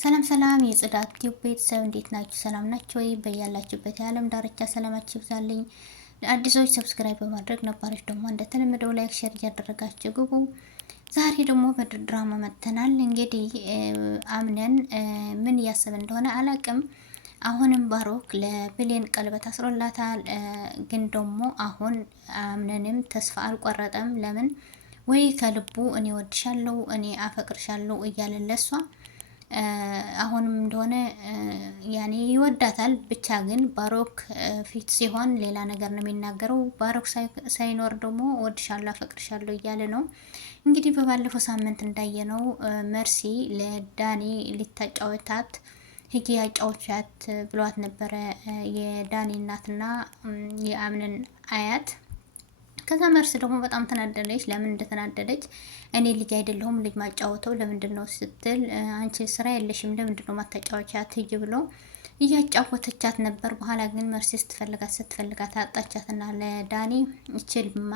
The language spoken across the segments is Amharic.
ሰላም ሰላም የጽዳት ቲዩብ ቤተሰብ እንዴት ናችሁ? ሰላም ናችሁ ወይ? በያላችሁበት የዓለም ዳርቻ ሰላማችሁ ይብዛልኝ። ለአዲሶች ሰብስክራይብ በማድረግ ነባሮች ደግሞ እንደተለመደው ላይክ ሼር እያደረጋችሁ ግቡ። ዛሬ ደግሞ በድራማ መጥተናል። እንግዲህ አምነን ምን እያሰበ እንደሆነ አላቅም። አሁንም ባሮክ ለብሌን ቀለበት አስሮላታል። ግን ደግሞ አሁን አምነንም ተስፋ አልቆረጠም። ለምን ወይ ከልቡ እኔ ወድሻለሁ እኔ አፈቅርሻለሁ እያለ ለሷ አሁንም እንደሆነ ያኔ ይወዳታል። ብቻ ግን ባሮክ ፊት ሲሆን ሌላ ነገር ነው የሚናገረው። ባሮክ ሳይኖር ደግሞ ወድሻለሁ አፈቅርሻለሁ እያለ ነው። እንግዲህ በባለፈው ሳምንት እንዳየነው መርሲ ለዳኒ ሊታጫወታት ሂጂ ያጫወቻት ብሏት ነበረ የዳኒ እናትና የአምነን አያት። ከዛ መርስ ደግሞ በጣም ተናደደች። ለምን እንደተናደደች እኔ ልጅ አይደለሁም ልጅ ማጫወተው ለምንድን ነው ስትል፣ አንቺ ስራ የለሽም ለምንድን ነው ማታጫወቻት ሂጂ ብሎ እያጫወተቻት ነበር። በኋላ ግን መርሲ ስትፈልጋት አጣቻትና ለዳኒ ይችልማ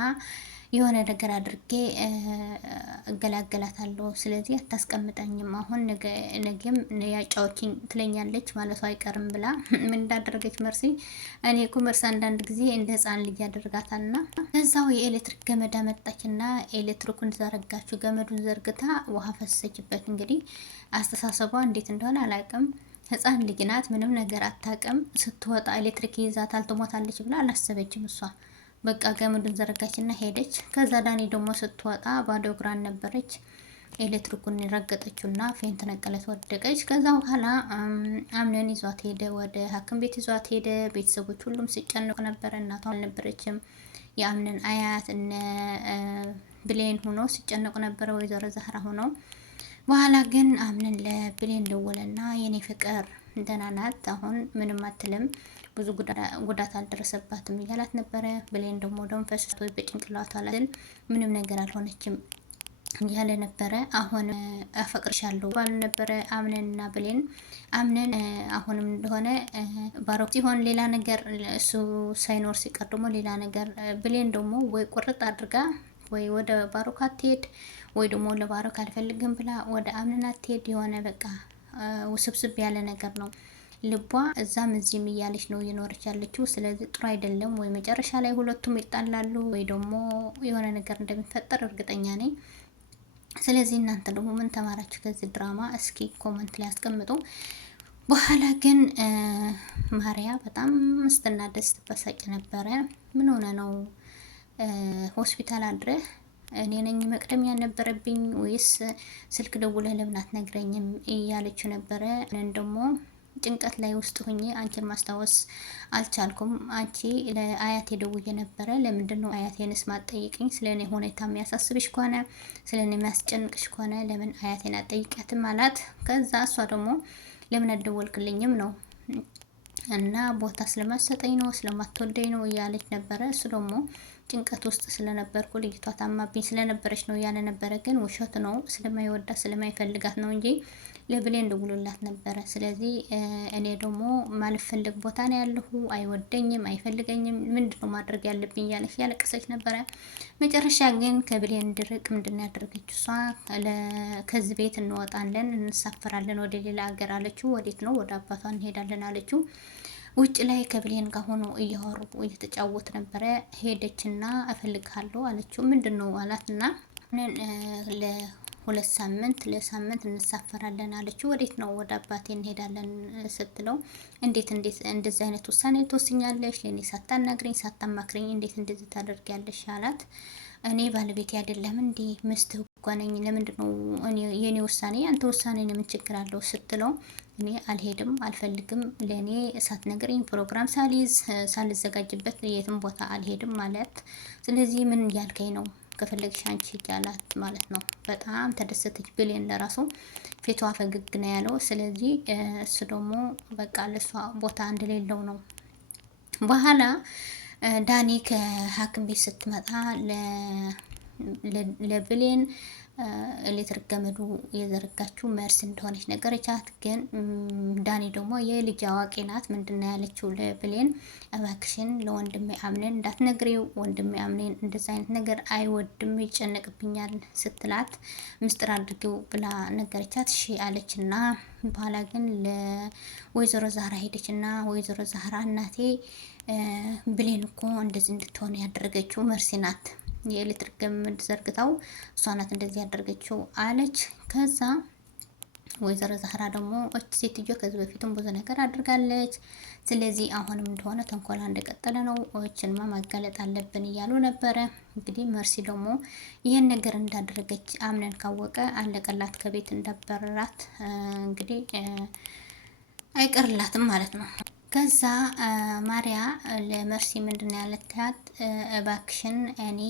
የሆነ ነገር አድርጌ እገላገላታለሁ፣ ስለዚህ አታስቀምጠኝም፣ አሁን ነገም ያጫወችኝ ትለኛለች ማለቷ አይቀርም ብላ ምን እንዳደረገች መርሲ፣ እኔ እኮ መርሲ አንዳንድ ጊዜ እንደ ህፃን ልጅ ያደርጋታልና እዛው የኤሌክትሪክ ገመድ አመጣችና ኤሌክትሪኩን ዘረጋችሁ። ገመዱን ዘርግታ ውሃ ፈሰሰችበት። እንግዲህ አስተሳሰቧ እንዴት እንደሆነ አላውቅም። ህፃን ልጅ ናት፣ ምንም ነገር አታውቅም። ስትወጣ ኤሌክትሪክ ይዛታል ትሞታለች ብላ አላሰበችም እሷ። በቃ ገመዱን ዘረጋችና ሄደች። ከዛ ዳኒ ደግሞ ስትወጣ ባዶ እግሯን ነበረች። ኤሌክትሪኩን ረገጠችውና ፌንት ነቀለት፣ ወደቀች። ከዛ በኋላ አምነን ይዟት ሄደ፣ ወደ ሐኪም ቤት ይዟት ሄደ። ቤተሰቦች ሁሉም ሲጨነቁ ነበረ። እናቷ አልነበረችም። የአምነን አያት እነ ብሌን ሆኖ ሲጨነቁ ነበረ፣ ወይዘሮ ዛህራ ሆኖ። በኋላ ግን አምነን ለብሌን ደወለና የኔ ፍቅር ደህና ናት፣ አሁን ምንም አትልም፣ ብዙ ጉዳት አልደረሰባትም እያላት ነበረ። ብሌን ደግሞ ደም ፈስቶ በጭንቅላቷ ላይ ምንም ነገር አልሆነችም እያለ ነበረ። አሁን አፈቅርሻለሁ ባል ነበረ አምነንና ብሌን። አምነን አሁንም እንደሆነ ባሮክ ሲሆን ሌላ ነገር፣ እሱ ሳይኖር ሲቀር ደግሞ ሌላ ነገር። ብሌን ደግሞ ወይ ቁርጥ አድርጋ ወይ ወደ ባሮክ አትሄድ ወይ ደግሞ ለባሮክ አልፈልግም ብላ ወደ አምነን አትሄድ። የሆነ በቃ ውስብስብ ያለ ነገር ነው። ልቧ እዛም እዚህም እያለች ነው እየኖረች ያለችው። ስለዚህ ጥሩ አይደለም። ወይ መጨረሻ ላይ ሁለቱም ይጣላሉ ወይ ደግሞ የሆነ ነገር እንደሚፈጠር እርግጠኛ ነኝ። ስለዚህ እናንተ ደግሞ ምን ተማራችሁ ከዚህ ድራማ? እስኪ ኮመንት ላይ አስቀምጡ። በኋላ ግን ማሪያ በጣም ስትናደድ ስትበሳጭ ነበረ። ምን ሆነ ነው ሆስፒታል አድረህ እኔ ነኝ መቅደም ያልነበረብኝ ወይስ ስልክ ደውለህ ለምን አትነግረኝም እያለችው ነበረ። ደግሞ ጭንቀት ላይ ውስጥ ሆኜ አንቺን ማስታወስ አልቻልኩም። አንቺ ለአያቴ ደውዬ ነበረ፣ ለምንድን ነው አያቴንስ ማትጠይቅኝ? ስለኔ ሁኔታ የሚያሳስብሽ ከሆነ ስለኔ የሚያስጨንቅሽ ከሆነ ለምን አያቴን አትጠይቂያትም አላት። ከዛ እሷ ደግሞ ለምን አልደወልክልኝም ነው እና ቦታ ስለማሰጠኝ ነው ስለማትወደኝ ነው እያለች ነበረ። እሱ ደግሞ ጭንቀት ውስጥ ስለነበርኩ ልጅቷ ታማብኝ ስለነበረች ነው እያለ ነበረ። ግን ውሸት ነው፣ ስለማይወዳት ስለማይፈልጋት ነው እንጂ ለብሌን ደውሎላት ነበረ። ስለዚህ እኔ ደግሞ ማልፈልግ ቦታ ነው ያለሁ፣ አይወደኝም፣ አይፈልገኝም፣ ምንድነው ማድረግ ያለብኝ እያለች ያለቀሰች ነበረ። መጨረሻ ግን ከብሌን ድርቅ ምንድን ያደረገችው እሷ፣ ከዚህ ቤት እንወጣለን፣ እንሳፈራለን ወደ ሌላ ሀገር አለችው። ወዴት ነው? ወደ አባቷ እንሄዳለን አለችው። ውጭ ላይ ከብሌን ጋር ሆኖ እያወሩ እየተጫወት ነበረ። ሄደችና እፈልግሃለሁ አለችው። ምንድን ነው አላትና ለሳምንት እንሳፈራለን አለችው። ወዴት ነው? ወደ አባቴ እንሄዳለን ስትለው፣ እንዴት እንደዚህ አይነት ውሳኔ ትወስኛለሽ? ለእኔ ሳታናግረኝ ሳታማክረኝ እንዴት እንደዚህ ታደርጊያለሽ? አላት። እኔ ባለቤቴ አይደለም እንዴ? ምስትህ እኮ ነኝ። ለምንድን ነው የኔ ውሳኔ አንተ ውሳኔ ነው ምን ችግር አለው ስትለው፣ እኔ አልሄድም አልፈልግም፣ ለእኔ ሳትነግረኝ ፕሮግራም ሳልዘጋጅበት የትም ቦታ አልሄድም ማለት። ስለዚህ ምን እያልከኝ ነው? ከፈለግሽ አንቺ ያላት ማለት ነው። በጣም ተደሰተች ብሌን። ለራሱ ፊቷ ፈገግ ነው ያለው። ስለዚህ እሱ ደግሞ በቃ ለሷ ቦታ እንደሌለው ነው። በኋላ ዳኒ ከሐኪም ቤት ስትመጣ ለብሌን ኤሌክትሪክ ገመዱ የዘረጋችው መርስ እንደሆነች ነገረቻት። ግን ዳኒ ደግሞ የልጅ አዋቂ ናት። ምንድነው ያለችው ለብሌን፣ እባክሽን ለወንድሜ አምነን እንዳትነግሪው፣ ወንድሜ አምነን እንደዚ አይነት ነገር አይወድም ይጨነቅብኛል ስትላት ምስጢር አድርጊው ብላ ነገረቻት። እሺ አለችና በኋላ ግን ለወይዘሮ ዛህራ ሄደችና ወይዘሮ ዛህራ እናቴ ብሌን እኮ እንደዚህ እንድትሆን ያደረገችው መርሲ ናት፣ የኤሌክትሪክ ገመድ ዘርግታው እሷ ናት እንደዚህ ያደረገችው አለች። ከዛ ወይዘሮ ዛህራ ደግሞ እች ሴትዮ ከዚህ በፊትም ብዙ ነገር አድርጋለች፣ ስለዚህ አሁንም እንደሆነ ተንኮላ እንደቀጠለ ነው፣ እችንማ ማጋለጥ አለብን እያሉ ነበረ። እንግዲህ መርሲ ደግሞ ይህን ነገር እንዳደረገች አምነን ካወቀ አለቀላት፣ ከቤት እንዳበረራት እንግዲህ አይቀርላትም ማለት ነው። ከዛ ማሪያ ለመርሲ ምንድነው ያለቻት? እባክሽን እኔ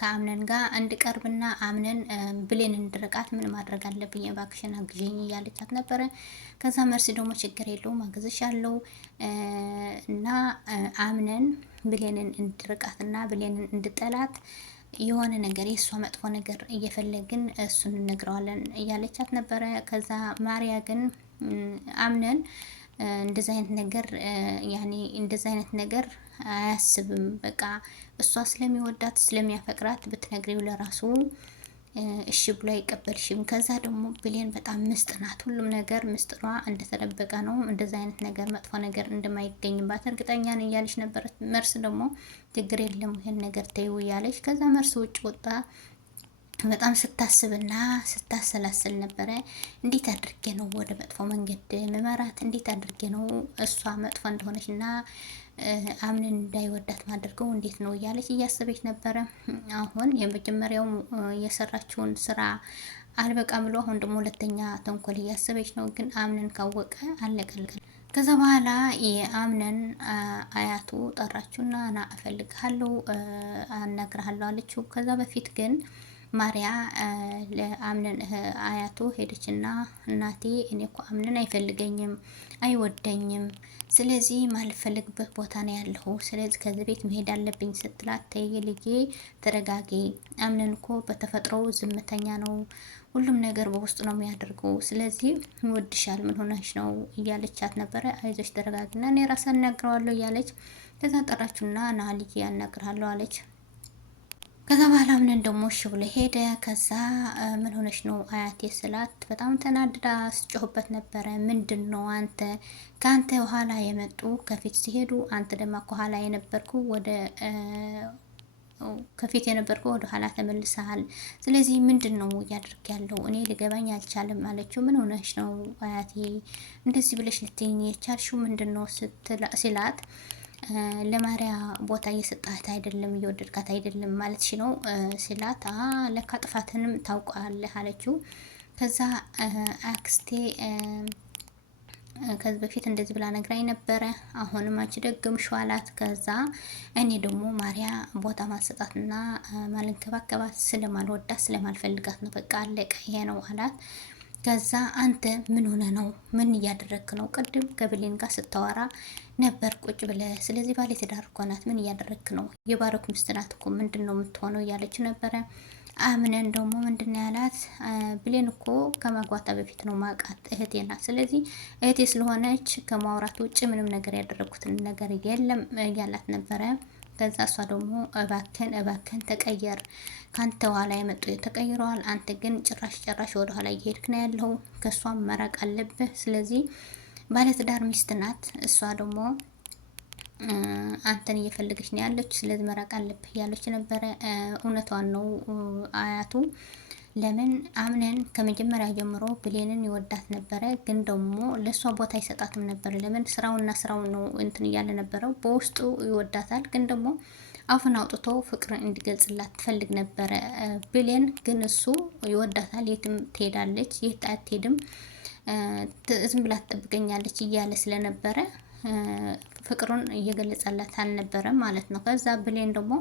ከአምነን ጋር እንድቀርብና አምነን ብሌን እንድርቃት ምን ማድረግ አለብኝ? እባክሽን አግዥኝ እያለቻት ነበረ። ከዛ መርሲ ደግሞ ችግር የለውም አግዝሻለሁ እና አምነን ብሌንን እንድርቃትና ብሌንን እንድጠላት የሆነ ነገር የእሷ መጥፎ ነገር እየፈለግን እሱን እንነግረዋለን እያለቻት ነበረ። ከዛ ማሪያ ግን አምነን እንደዚህ አይነት ነገር ያኔ እንደዚህ አይነት ነገር አያስብም። በቃ እሷ ስለሚወዳት ስለሚያፈቅራት ብትነግሪው ለራሱ እሺ ብሎ አይቀበልሽም። ከዛ ደግሞ ብሌን በጣም ምስጥ ናት። ሁሉም ነገር ምስጥሯ እንደተደበቀ ነው። እንደዚህ አይነት ነገር መጥፎ ነገር እንደማይገኝባት እርግጠኛ ነኝ እያለች ነበር። መርስ ደግሞ ችግር የለም ይሄን ነገር ተይው እያለች ከዛ መርስ ውጭ ወጣ። በጣም ስታስብና ስታሰላስል ነበረ። እንዴት አድርጌ ነው ወደ መጥፎ መንገድ መመራት? እንዴት አድርጌ ነው እሷ መጥፎ እንደሆነች እና አምነን እንዳይወዳት ማድርገው እንዴት ነው እያለች እያሰበች ነበረ። አሁን የመጀመሪያው የሰራችውን ስራ አልበቃ ብሎ አሁን ደግሞ ሁለተኛ ተንኮል እያሰበች ነው። ግን አምነን ካወቀ አለቀልቀል። ከዛ በኋላ የአምነን አያቱ ጠራችሁና ና እፈልግሃለሁ አናግርሃለሁ አለችው። ከዛ በፊት ግን ማሪያ ለአምነን አያቱ ሄደችና እናቴ እኔ እኮ አምነን አይፈልገኝም አይወደኝም፣ ስለዚህ ማልፈልግበት ቦታ ነው ያለሁ፣ ስለዚህ ከዚህ ቤት መሄድ አለብኝ ስትላት፣ ተይ ልጄ ተረጋጊ፣ አምነን እኮ በተፈጥሮ ዝምተኛ ነው፣ ሁሉም ነገር በውስጡ ነው የሚያደርገው፣ ስለዚህ ይወድሻል፣ ምን ሆነሽ ነው እያለቻት ነበረ። አይዞሽ ተረጋጊና እኔ ራሴ አናግረዋለሁ እያለች ከዛ ጠራችሁና ና ልጄ ያናግርሃለሁ አለች። ከዛ በኋላ አምነን ደግሞ እሺ ብሎ ሄደ። ከዛ ምን ሆነሽ ነው አያቴ ስላት በጣም ተናድዳ ስጮህበት ነበረ። ምንድን ነው አንተ ከአንተ ኋላ የመጡ ከፊት ሲሄዱ አንተ ደግሞ ከኋላ የነበርኩ ከፊት የነበርከው ወደ ኋላ ተመልሰሃል። ስለዚህ ምንድን ነው እያደረክ ያለው? እኔ ሊገባኝ አልቻለም አለችው። ምን ሆነሽ ነው አያቴ እንደዚህ ብለሽ ልትይኝ የቻልሽው ምንድን ነው ሲላት ለማሪያ ቦታ እየሰጣት አይደለም እየወደድካት አይደለም ማለትሽ ነው ሲላት፣ ለካ ጥፋትንም ታውቃለህ አለችው። ከዛ አክስቴ ከዚህ በፊት እንደዚህ ብላ ነግራኝ ነበረ፣ አሁንም አንቺ ደገምሽው አላት። ከዛ እኔ ደግሞ ማሪያ ቦታ ማሰጣትና ማልንከባከባት ስለማልወዳት ስለማልፈልጋት ነው፣ በቃ አለቀ ይሄ ነው አላት። ከዛ አንተ ምን ሆነ ነው? ምን እያደረክ ነው? ቅድም ከብሌን ጋር ስታወራ ነበር ቁጭ ብለ። ስለዚህ ባለ ትዳር እኮ ናት፣ ምን እያደረክ ነው? የባረኩ ሚስት ናት እኮ ምንድን ነው የምትሆነው? እያለችው ነበረ። አምነን ደግሞ ምንድን ያላት ብሌን እኮ ከማግባታ በፊት ነው ማቃት እህቴ ናት። ስለዚህ እህቴ ስለሆነች ከማውራት ውጭ ምንም ነገር ያደረኩትን ነገር የለም እያላት ነበረ። ከዛ እሷ ደግሞ እባክን ተቀየር፣ ካንተ ኋላ የመጡ ተቀይረዋል፣ አንተ ግን ጭራሽ ወደ ኋላ እየሄድክ ነው ያለው፣ ከእሷም መራቅ አለብህ። ስለዚህ ባለትዳር ሚስት ናት፣ እሷ ደግሞ አንተን እየፈለገች ነው ያለች፣ ስለዚህ መራቅ አለብህ እያለች ነበረ። እውነቷን ነው አያቱ። ለምን አምነን ከመጀመሪያ ጀምሮ ብሌንን ይወዳት ነበረ፣ ግን ደግሞ ለእሷ ቦታ አይሰጣትም ነበር። ለምን ስራውን ነው እንትን እያለ ነበረው። በውስጡ ይወዳታል፣ ግን ደግሞ አፉን አውጥቶ ፍቅር እንዲገልጽላት ትፈልግ ነበረ ብሌን። ግን እሱ ይወዳታል፣ የትም ትሄዳለች፣ የት አትሄድም፣ ዝም ብላ ትጠብቀኛለች እያለ ስለነበረ ፍቅሩን እየገለጸላት አልነበረም ማለት ነው። ከዛ ብሌን ደግሞ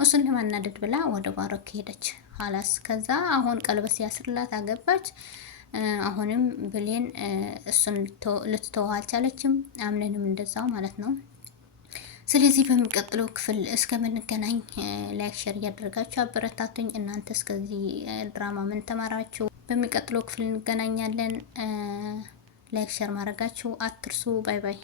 እሱን ለማናደድ ብላ ወደ ባሮክ ሄደች ኋላስ። ከዛ አሁን ቀለበት ሲያስርላት አገባች። አሁንም ብሌን እሱን ልትተው አልቻለችም፣ አምነንም እንደዛው ማለት ነው። ስለዚህ በሚቀጥለው ክፍል እስከምንገናኝ ላይክ ሼር እያደረጋችሁ አበረታቱኝ። እናንተ እስከዚህ ድራማ ምን ተማራችሁ? በሚቀጥለው ክፍል እንገናኛለን። ላይክ ሼር ማድረጋችሁ አትርሱ። ባይ ባይ።